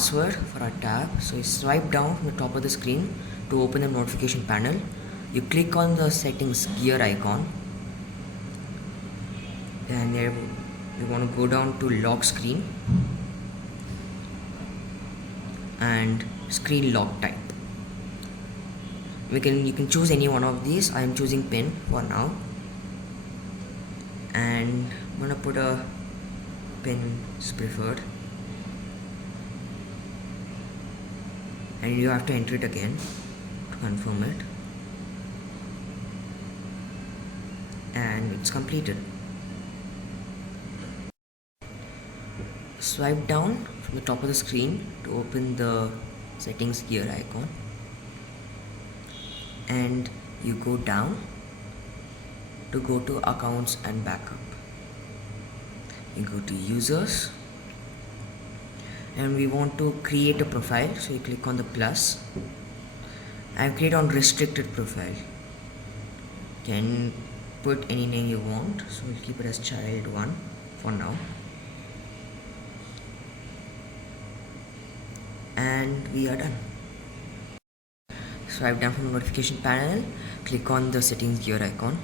password for our tab. So you swipe down from the top of the screen to open the notification panel. You click on the settings gear icon, and there you want to go down to lock screen and screen lock type. You can choose any one of these. I am choosing pin for now, and I'm gonna put a pin is preferred, and you have to enter it again to confirm it, and it's completed. Swipe down from the top of the screen to open the settings gear icon, and you go down to go to accounts and backup. You go to users, and we want to create a profile, so you click on the plus and create on restricted profile. You can put any name you want, so we'll keep it as child1 for now, and we are done. Swipe down from the notification panel, click on the settings gear icon.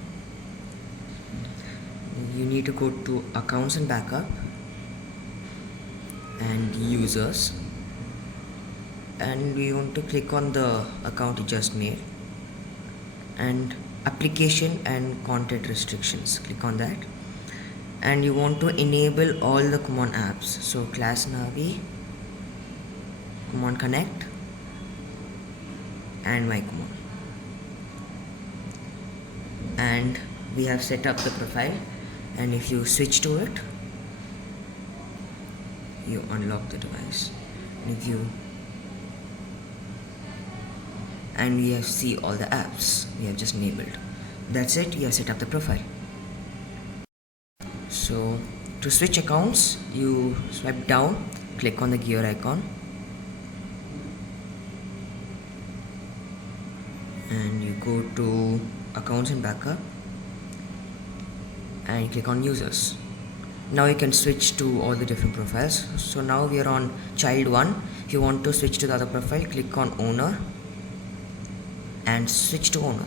You need to go to accounts and backup and users, and we want to click on the account you just made, and application and content restrictions, click on that, and you want to enable all the Common apps, so Class Navi, Common Connect and My Common. And we have set up the profile, and if you switch to it, you unlock the device, and we have see all the apps we have just enabled. That's it, you have set up the profile. So to switch accounts, you swipe down, click on the gear icon, and you go to accounts and backup and click on users. Now you can switch to all the different profiles. So now we are on child1. If you want to switch to the other profile, click on owner and switch to owner.